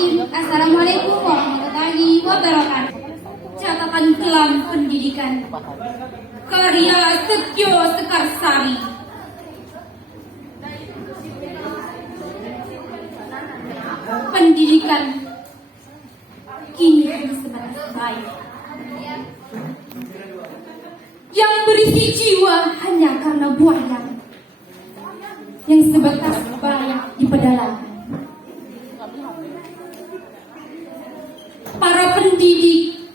Bismillahirrahmanirrahim. Assalamualaikum warahmatullahi wabarakatuh. Catatan kelam pendidikan karya Setyo Sekarsari. Pendidikan kini hanya sebatas baik, yang berisi jiwa hanya karena buaya yang sebatas baik di pedalaman. Para pendidik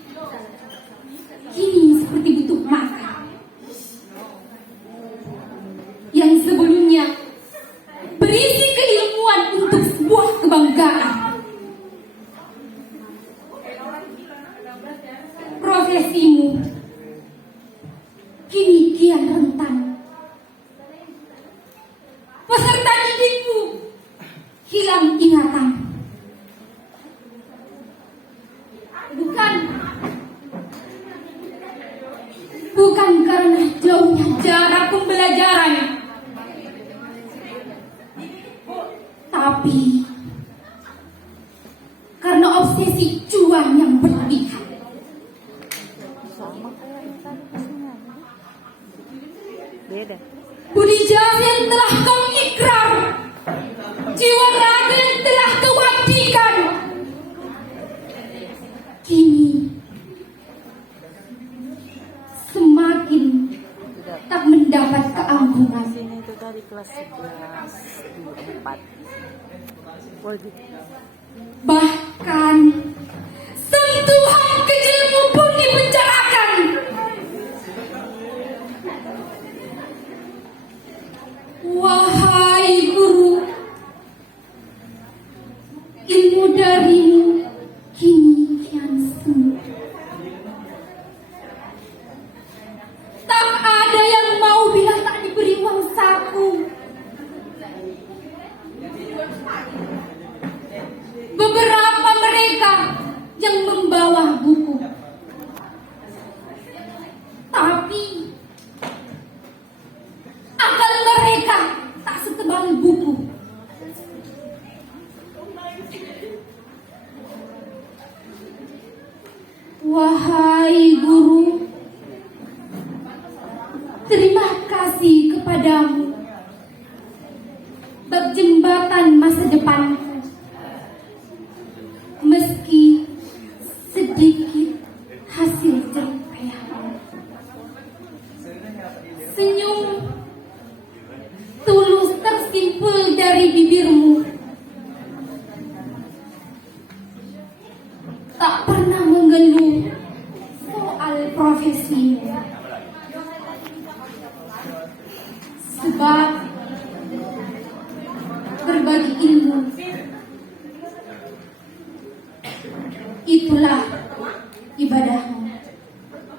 kini seperti butuh makan, yang sebelumnya berisi keilmuan untuk sebuah kebanggaan. Profesimu kini kian rentan. Peserta didikmu hilang ingatan. Bukan karena jauhnya jarak pembelajaran, tapi karena obsesi cuan yang berlebihan. Budi jasa yang telah kau ikrar, jiwa raga yang telah kau abdikan, kini semakin tak mendapat keanggunan. Itu dari kelas 11 4. Bahkan sentuhan kecilmu pun dipenjarakan. Wahai guru, ilmu darimu kini kian semu. Tak ada yang mau bila tak diberi uang saku. Beberapa mereka yang membawa buku, tapi akal mereka tak setebal buku. Wahai guru, terima kasih kepadamu bak jembatan masa depan. Meski sedikit hasil jeripayahmu, senyum tulus tersimpul dari bibirmu, tak pernah mengeluh soal profesimu. Sebab berbagi ilmu itulah ibadahmu.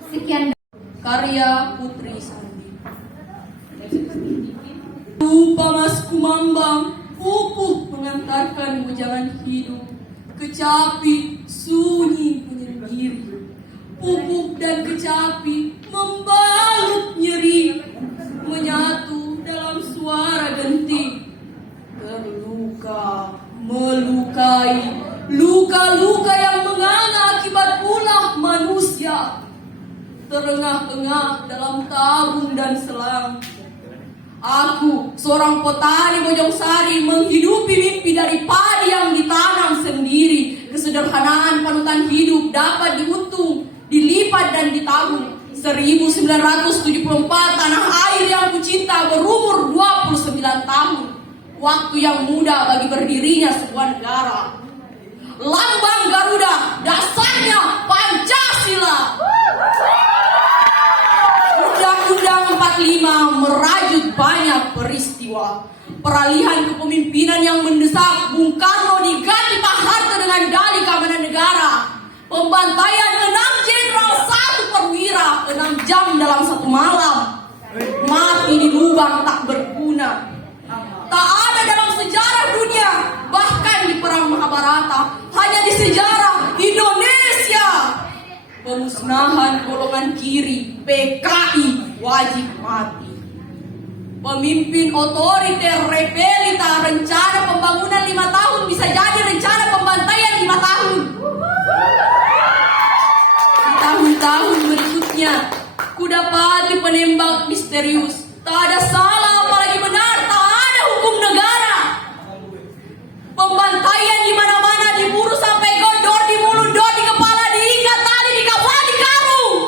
Sekian. Karya Putri Sandi. Lupa mas kumambang, pupuk mengantarkan jalan hidup. Kecapi sunyi menyendiri. Pupuk dan kecapi membalut nyeri, menyatu dalam suara genting. Terluka, melukai, luka-luka yang menganga akibat ulah manusia. Terengah-engah dalam tabung dan selang. Aku, seorang petani Bojong Sari, menghidupi mimpi dari padi yang ditanam sendiri. Kesederhanaan panutan hidup dapat diuntung, dilipat dan ditabung. 1974 tanah air yang kucinta berumur 29 tahun. Waktu yang muda bagi berdirinya sebuah negara. Lambang Garuda, dasarnya Pancasila. Undang-Undang 45 merajut banyak peristiwa. Peralihan kepemimpinan yang mendesak, Bung Karno diganti Pak Harto dengan dalih keamanan negara. Pembantaian 6 jenderal 1 perwira 6 jam dalam 1 malam. Mati di lubang tak berguna. Tak ada dalam sejarah dunia, bahkan di perang Mahabharata, hanya di sejarah Indonesia. Pemusnahan golongan kiri, PKI, wajib mati. Pemimpin otoriter, repelita, rencana pembangunan 5 tahun bisa jadi rencana pembantaian penembak misterius. Tak ada salah apalagi benar, tak ada hukum negara. Pembantaian di mana-mana, diburu sampai gondor, di mulut dor, di kepala, diikat tali, di kepala, di karung.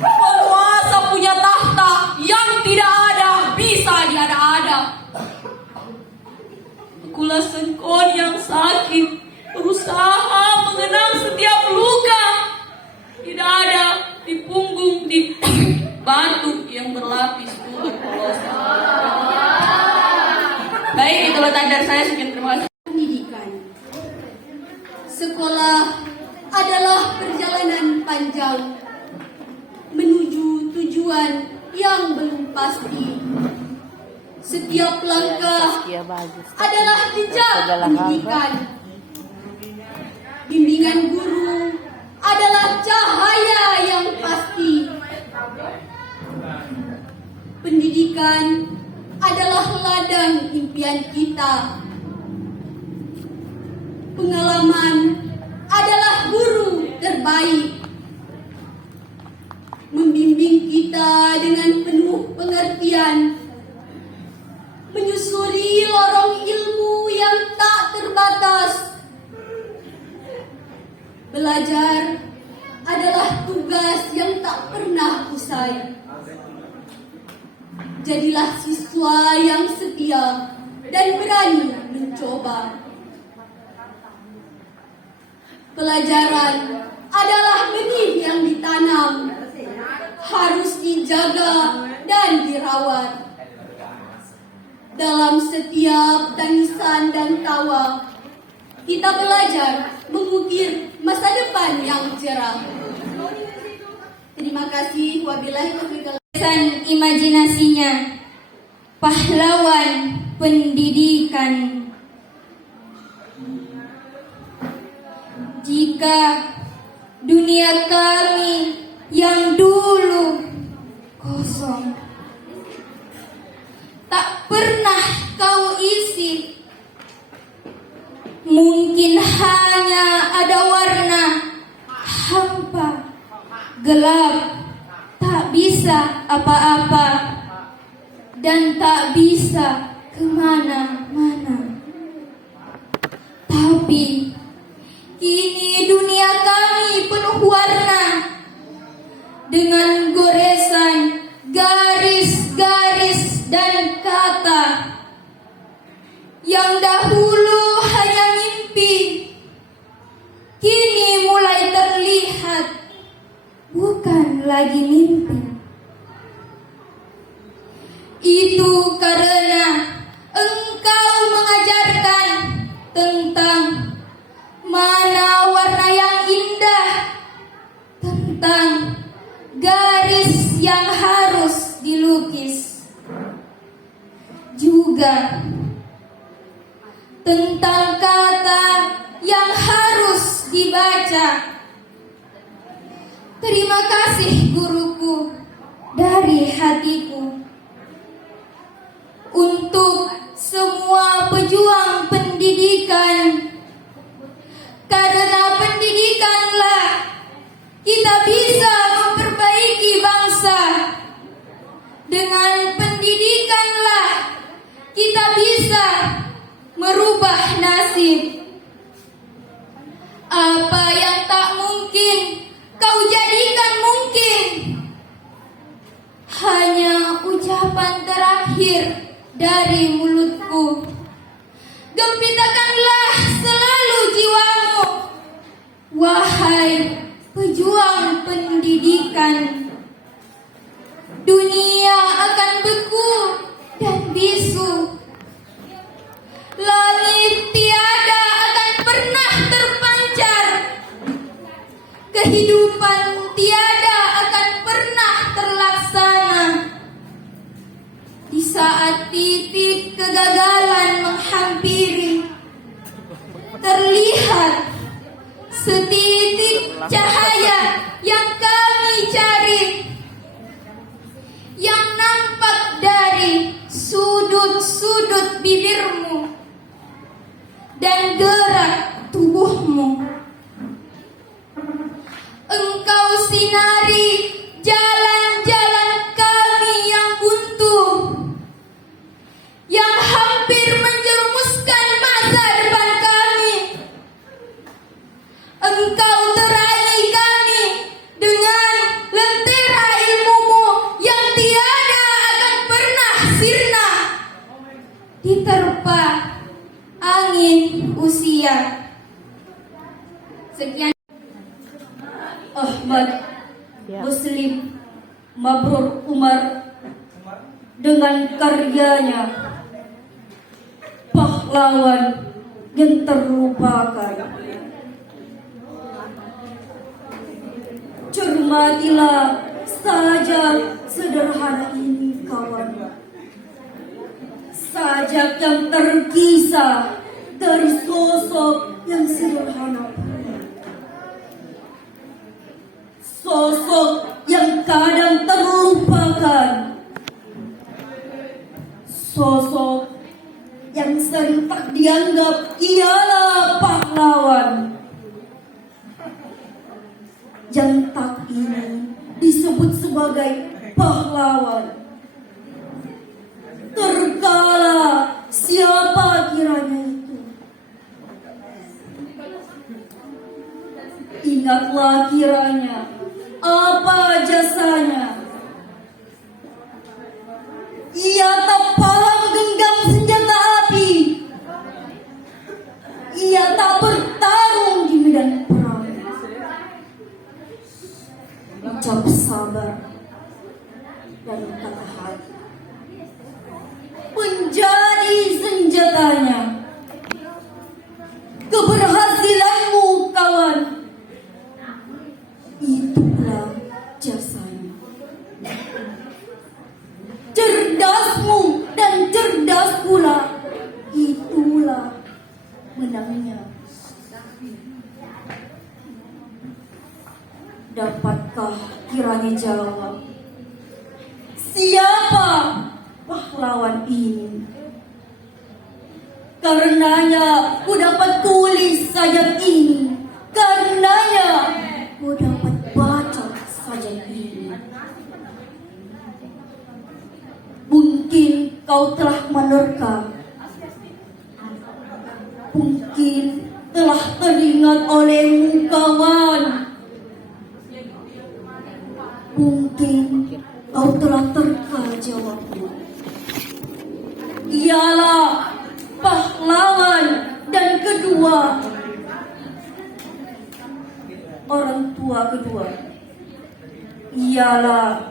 Penguasa punya tahta yang tidak ada bisa diada-ada. Akulah sengkon yang sakit, berusaha mengenang setiap luka. Tidak ada di punggung, di batu yang berlapis tuberkulosis. Baik, itulah tanda saya. Sekian, terima kasih. Pendidikan. Sekolah adalah perjalanan panjang menuju tujuan yang belum pasti. Setiap langkah Saskia bagus. adalah jejak Segala pendidikan. Bimbingan guru adalah cahaya yang pasti. Pendidikan adalah ladang impian kita. Pengalaman adalah guru terbaik, membimbing kita dengan penuh pengertian, menyusuri lorong ilmu yang tak terbatas. Belajar adalah tugas yang tak pernah usai. Jadilah siswa yang setia dan berani mencoba. Pelajaran adalah benih yang ditanam, harus dijaga dan dirawat. Dalam setiap tangisan dan tawa, kita belajar mengukir masa depan yang cerah. Terima kasih. Wabillahi taufiq. Imajinasinya, pahlawan pendidikan. Jika dunia kami yang dulu kosong tak pernah kau isi, mungkin hanya ada warna hampa, gelap, tak bisa apa-apa, dan tak bisa kemana-mana. Tapi kini dunia kami penuh warna, dengan goresan garis-garis dan kata yang dahulu hanya mimpi, kini mulai terlihat bukan lagi mimpi. Itu karena engkau mengajarkan tentang mana warna yang indah, tentang garis yang harus dilukis, juga tentang kata yang harus dibaca. Terima kasih guruku dari hatiku untuk semua pejuang pendidikan. Karena pendidikanlah kita bisa memperbaiki bangsa. Dengan pendidikanlah kita bisa merubah nasib. Apa yang tak mungkin kau jadikan mungkin. Hanya ucapan terakhir dari mulutku. Gembirakanlah selalu jiwamu, wahai pejuang pendidikan. Dunia akan beku dan bisu. Langit tiada akan pernah terpancar. Kehidupan tiada akan pernah terlaksana. Di saat titik kegagalan menghampiri, terlihat setitik cahaya yang kami cari, yang nampak dari sudut-sudut bibirmu dan gerak tubuhmu. Engkau sinari mengurangi usia. Sekian. Ahmad Ya. Muslim Mabrur Umar dengan karyanya pahlawan yang terlupakan. Cermatilah sajak sederhana ini kawan. Sajak yang terkisah dari sosok yang sederhana. Sosok yang kadang terlupakan. Sosok yang sering tak dianggap ialah pahlawan. Yang tak ini disebut sebagai pahlawan. Terkala siapa kiranya itu? Ingatlah kiranya apa jasanya. Ia tak paham genggam senjata api. Ia tak bertarung di medan perang. Ucap sabar dan kata hati menjadi senjatanya. Keberhasilanmu kawan, itulah jasanya. Cerdasmu dan cerdas pula, itulah menangnya. Dapatkah kiranya jawab, siapa pahlawan ini? Karenanya ku dapat tulis sajak ini. Karenanya ku dapat baca sajak ini. Mungkin kau telah menerka. Mungkin telah teringat olehmu kawan. Mungkin kau telah terka jawabmu. Ialah pahlawan dan kedua orang tua kedua ialah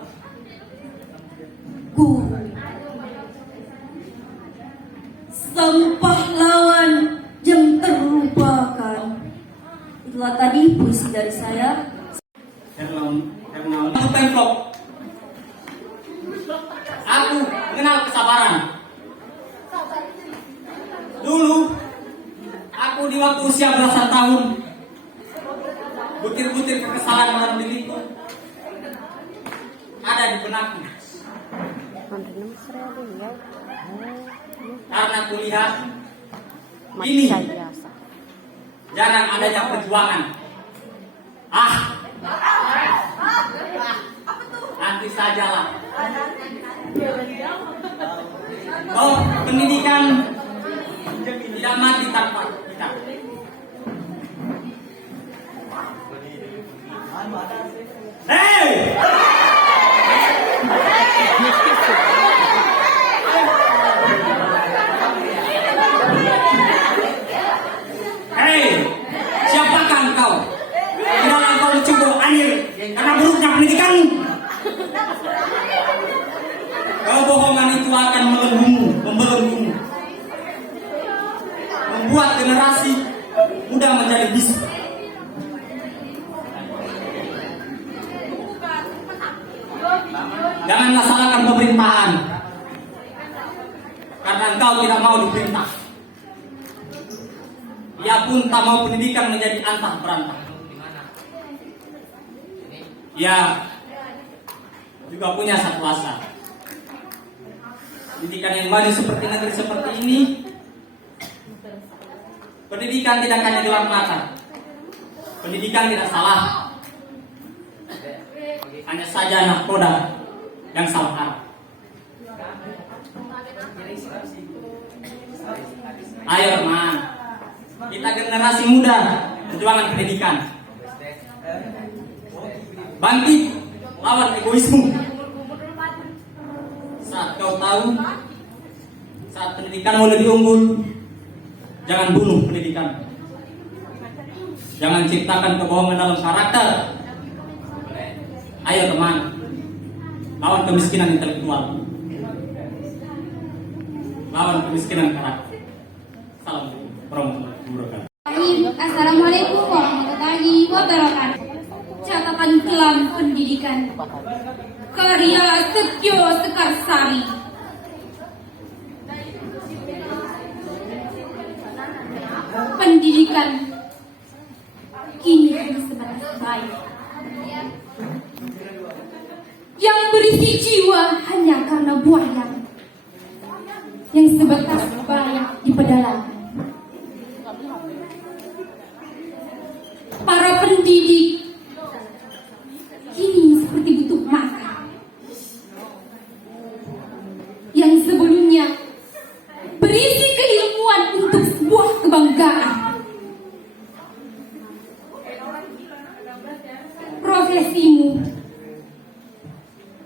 guru. Sang pahlawan yang terlupakan. Itulah tadi puisi dari saya. Aku templok. Aku mengenal kesabaran. Dulu, aku di waktu usia belasan tahun, butir-butir kekesalan dalam diriku ada di benakku. Karena kulihat ini jarang adanya perjuangan. Nanti sajalah. Oh, pendidikan tidak mati tanpa kita. Hei! Hei! Siapakah engkau? Tidaklah engkau mencubur air karena buruknya pendidikanmu. Kebohongan itu akan membelenggumu, membuat generasi muda menjadi bisu. Janganlah salahkan pemerintahan karena engkau tidak mau diperintah. Ia pun tak mau pendidikan menjadi antah berantah. Ia juga punya satu asa. Pendidikan yang maju seperti negeri seperti ini, pendidikan tidak hanya gelap mata. Pendidikan tidak salah. Hanya saja nahkoda yang salah arah. Ayo teman, kita generasi muda perjuangan pendidikan. Bangkit lawan egoisme. Saat kau tahu saat pendidikanmu lebih unggul, Jangan bunuh pendidikan. Jangan ciptakan kebohongan dalam karakter. Ayo teman, lawan kemiskinan intelektual, lawan kemiskinan karakter. Salam warahmatullahi wabarakatuh. Assalamualaikum warahmatullahi wabarakatuh. Catatan kelam pendidikan karya Setyo Sekarsari. Pendidikan kini hanya sebatas baik, yang berisi jiwa hanya karena buaya yang sebatas baik di pedalaman. Para pendidik kini seperti butuh makan, yang sebelumnya berisi keilmuan untuk sebuah kebanggaan. Profesimu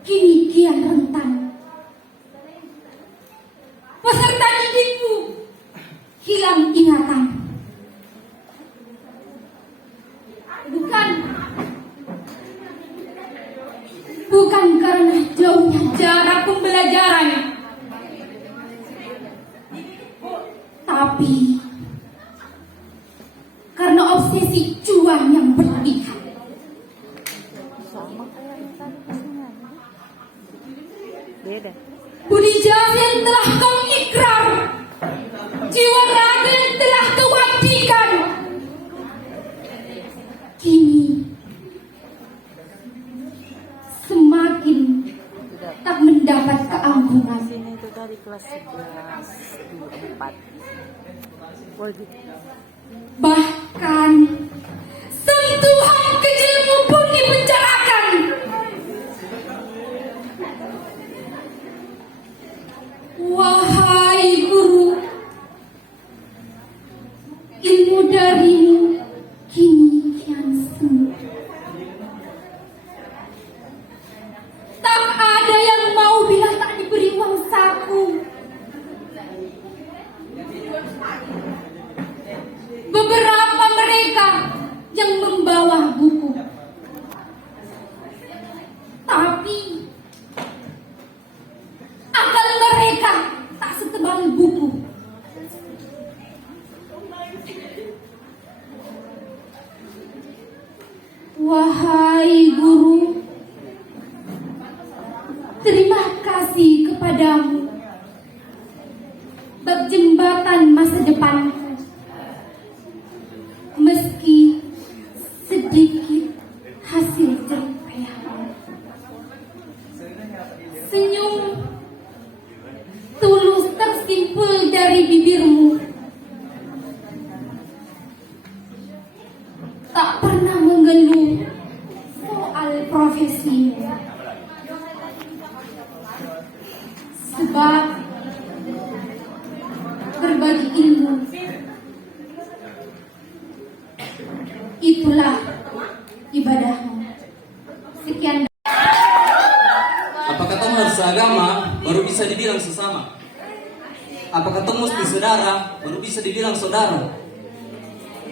kini kian rentan. Peserta didikmu hilang ingatan. Bukan karena jauhnya jarak pembelajaran, tapi karena obsesi cuan yang berlebihan. Sama kayak yang tadi kesini. Beda. Budi jasa yang telah kau ikrar, jiwa raga yang telah kau abdikan, kini semakin tak mendapat keanggunan. Sini itu dari kelas 11 dulu 4. Waduh. Bahkan sentuhan kecilmu pun dipenjarakan. Wahai guru, ilmu darimu kini kian semu. Tak ada yang mau bila tak diberi uang saku. Beberapa mereka yang membawa buku, tapi akal mereka tak setebal buku. Wahai guru, terima kasih kepadamu bab jembatan masa depan. Meski sedikit hasil jerih payahmu, senyum tulus tersimpul dari bibirmu, tak pernah mengeluh soal profesimu, sebab berbagi ilmu itulah ibadahmu. Sekian. Apakah kamu harus seagama baru bisa dibilang sesama? Apakah kamu mesti saudara baru bisa dibilang saudara?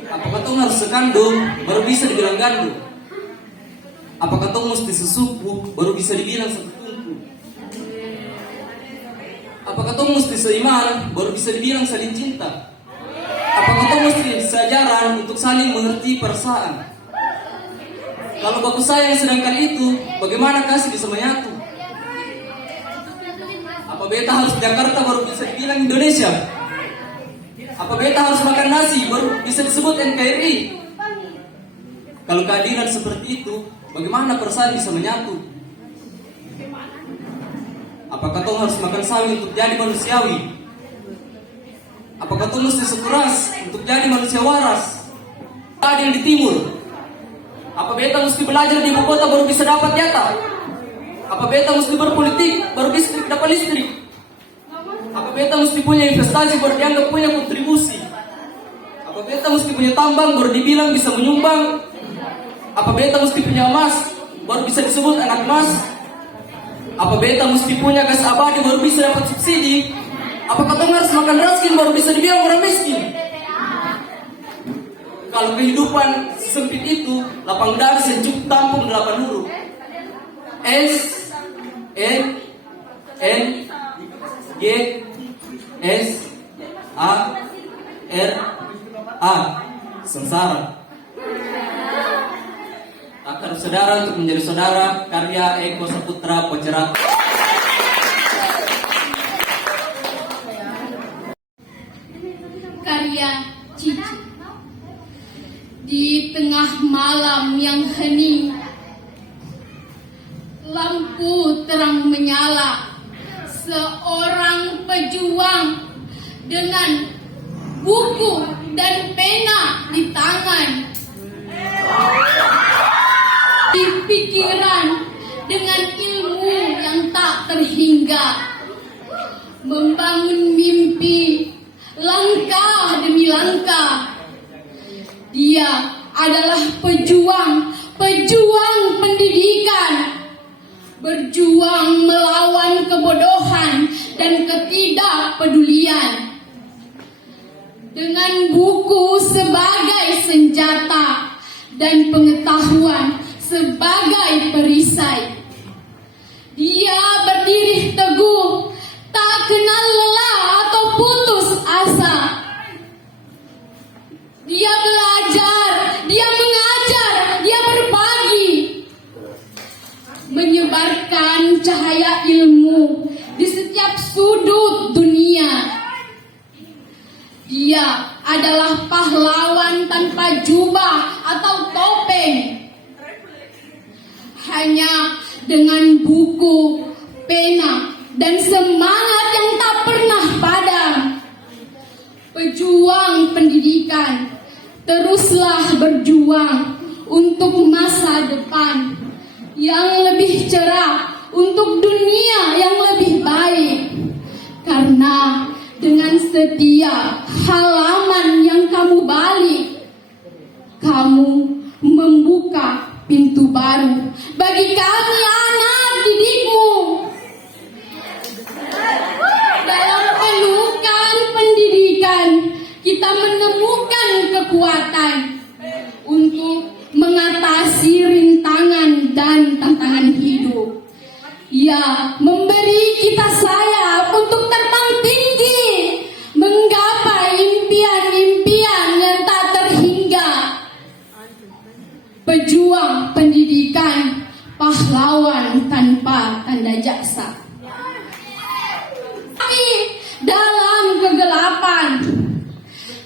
Apakah kamu harus sekandung baru bisa dibilang gandum? Apakah kamu mesti sesuku baru bisa dibilang satu tungku? Apakah kamu mesti seiman baru bisa dibilang saling cinta? Apakah kamu mesti seajaran untuk saling mengerti perasaan? Kalau baku sayang sedangkan itu, bagaimana kasih bisa menyatu? Apa beta harus Jakarta baru bisa dibilang Indonesia? Apa beta harus makan nasi baru bisa disebut NKRI? Kalau keadilan seperti itu, bagaimana perasaan bisa menyatu? Apakah kau harus makan sawi untuk jadi manusiawi? Apakah kau mesti sekuras untuk jadi manusia waras? Adil di timur. Apa beta mesti belajar di ibu kota baru bisa dapat jatah? Apa beta mesti berpolitik baru bisa dapat listrik? Apa beta mesti punya investasi baru dianggap punya kontribusi? Apa beta mesti punya tambang baru dibilang bisa menyumbang? Apa beta mesti punya emas baru bisa disebut anak emas? Apa beta mesti punya gas abadi baru bisa dapat subsidi? Apakah kamu harus makan raskin baru bisa dibilang orang miskin? Kalau kehidupan sempit itu, lapang dada sejuk tampung 8 huruf. S, E, N, G, S, A, R, A. Sengsara. Akar saudara untuk menjadi saudara, karya Eko Saputra Pocerat. Karya Cici. Di tengah malam yang hening, lampu terang menyala, seorang pejuang dengan buku dan pena di tangan, di pikiran dengan ilmu yang tak terhingga, membangun mimpi langkah demi langkah. Dia adalah pejuang pendidikan, berjuang melawan kebodohan dan ketidakpedulian. Dengan buku sebagai senjata dan pengetahuan sebagai perisai, dia berdiri teguh, tak kenal lelah atau putus asa. Dia belajar, dia mengajar, dia berbagi, menyebarkan cahaya ilmu di setiap sudut dunia. Dia adalah pahlawan tanpa jubah atau topeng. Hanya dengan buku, pena, dan semangat yang tak pernah padam, pejuang pendidikan teruslah berjuang untuk masa depan yang lebih cerah, untuk dunia yang lebih baik. Karena dengan setiap halaman yang kamu balik, kamu membuka pintu baru bagi kami anak didikmu. Dalam pelukan pendidikan, kita menemukan kekuatan untuk mengatasi rintangan dan tantangan hidup. Ia memberi kita sayap untuk terbang tinggi, menggapai impian-impian yang tak terhingga. Pejuang pendidikan, pahlawan tanpa tanda jasa. Tapi dalam kegelapan,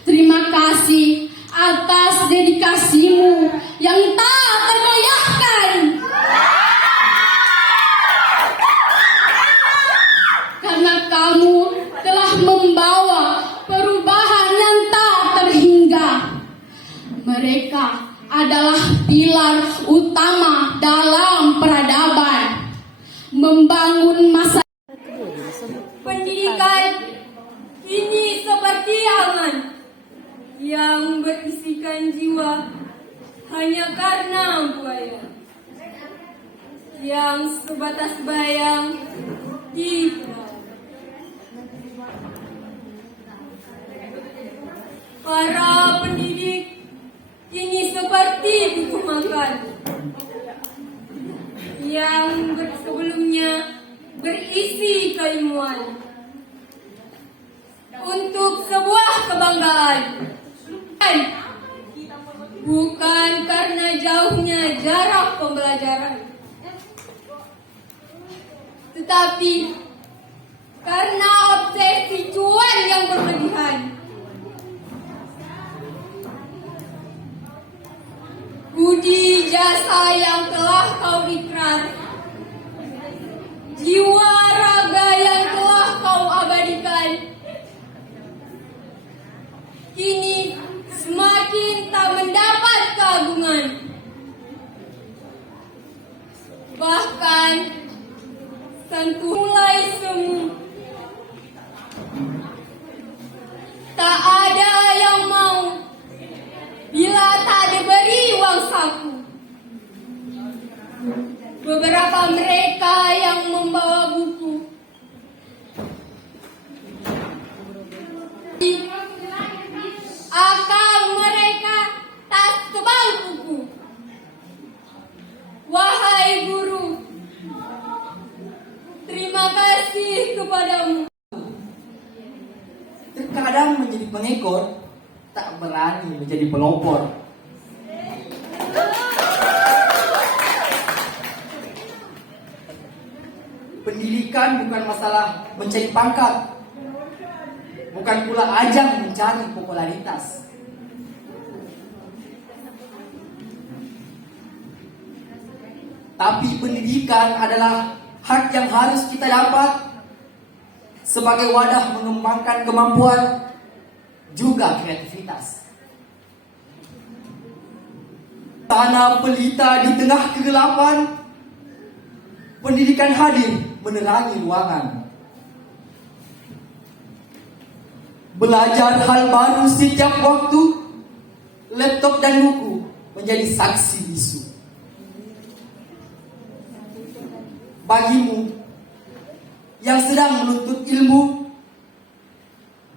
terima kasih atas dedikasimu yang tak tergoyahkan. Karena kamu telah membawa perubahan yang tak terhingga. Mereka adalah pilar utama dalam peradaban, membangun masa. Pendidikan ini seperti angan yang berisikan jiwa hanya karena buaya, yang sebatas bayang di perahu. Para pendidik ini seperti buku makan yang sebelumnya berisi keilmuan untuk sebuah kebanggaan, bukan karena jauhnya jarak pembelajaran, tetapi karena obsesi cuan yang berlebihan. Budi jasa yang telah kau ikrar, jiwa raga yang telah kau abadikan, kini semakin tak mendapat keagungan. Bahkan sentuh mulai semu. Tak ada yang mau bila tak diberi uang saku. Beberapa mereka yang membawa buku akal mereka mengekor, tak berani menjadi pelopor. Pendidikan bukan masalah mencari pangkat, bukan pula ajang mencari popularitas. Tapi pendidikan adalah hak yang harus kita dapat sebagai wadah mengembangkan kemampuan juga kreativitas. Tanah pelita di tengah kegelapan, pendidikan hadir menerangi ruangan. Belajar hal baru setiap waktu, laptop dan buku menjadi saksi bisu. Bagimu yang sedang menuntut ilmu,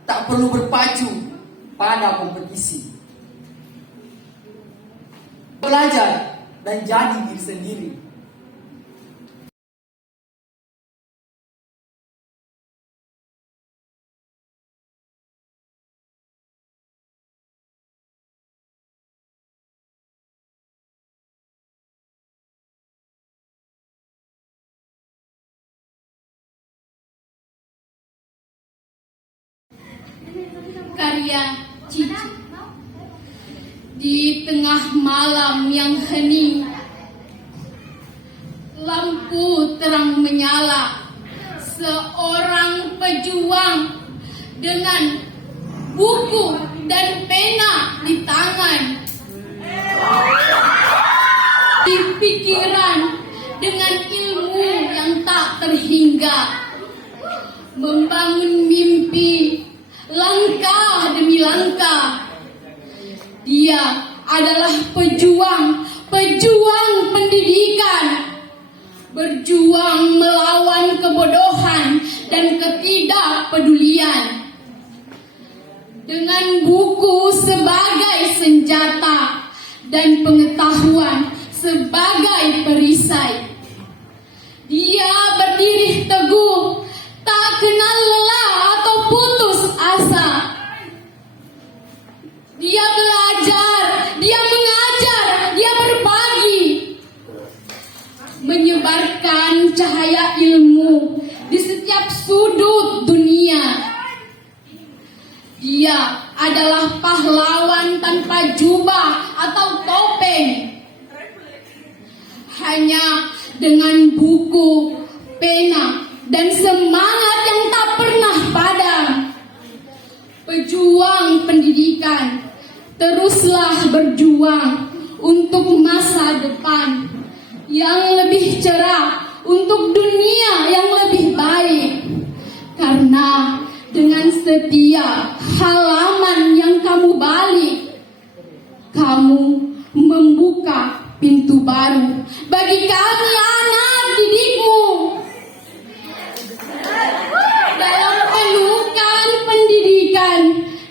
tak perlu berpacu pada kompetisi. Belajar dan jadi diri sendiri. Karya Cici. Di tengah malam yang hening, lampu terang menyala, seorang pejuang dengan buku dan pena di tangan, di pikiran dengan ilmu yang tak terhingga, membangun mimpi langkah demi langkah. Dia adalah pejuang pendidikan, berjuang melawan kebodohan dan ketidakpedulian. Dengan buku sebagai senjata dan pengetahuan sebagai perisai, dia berdiri teguh, tak kenal lelah atau putus asa. Dia belajar, dia mengajar, dia berbagi, menyebarkan cahaya ilmu di setiap sudut dunia. Dia adalah pahlawan tanpa jubah atau topeng. Hanya dengan buku, pena, dan semangat yang tak pernah padam, pejuang pendidikan teruslah berjuang untuk masa depan yang lebih cerah, untuk dunia yang lebih baik. Karena dengan setiap halaman yang kamu balik, kamu membuka pintu baru bagi kami anak didikmu. Dalam pelukan pendidikan,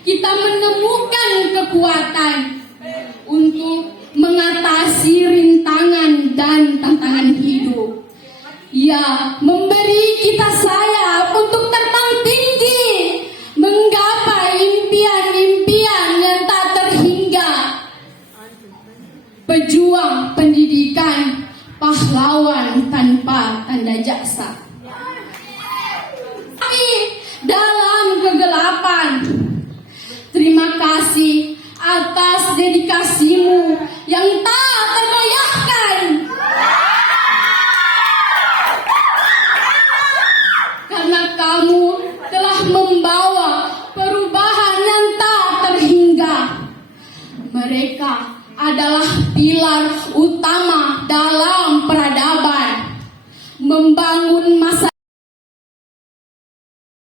kita menemukan kekuatan untuk mengatasi rintangan dan tantangan hidup. Ia memberi kita sayap untuk terbang tinggi, menggapai impian-impian yang tak terhingga. Pejuang pendidikan, pahlawan tanpa tanda jasa. Dalam kegelapan, terima kasih atas dedikasimu yang tak tergoyahkan. Karena kamu telah membawa perubahan yang tak terhingga. Mereka adalah pilar utama dalam peradaban, membangun masa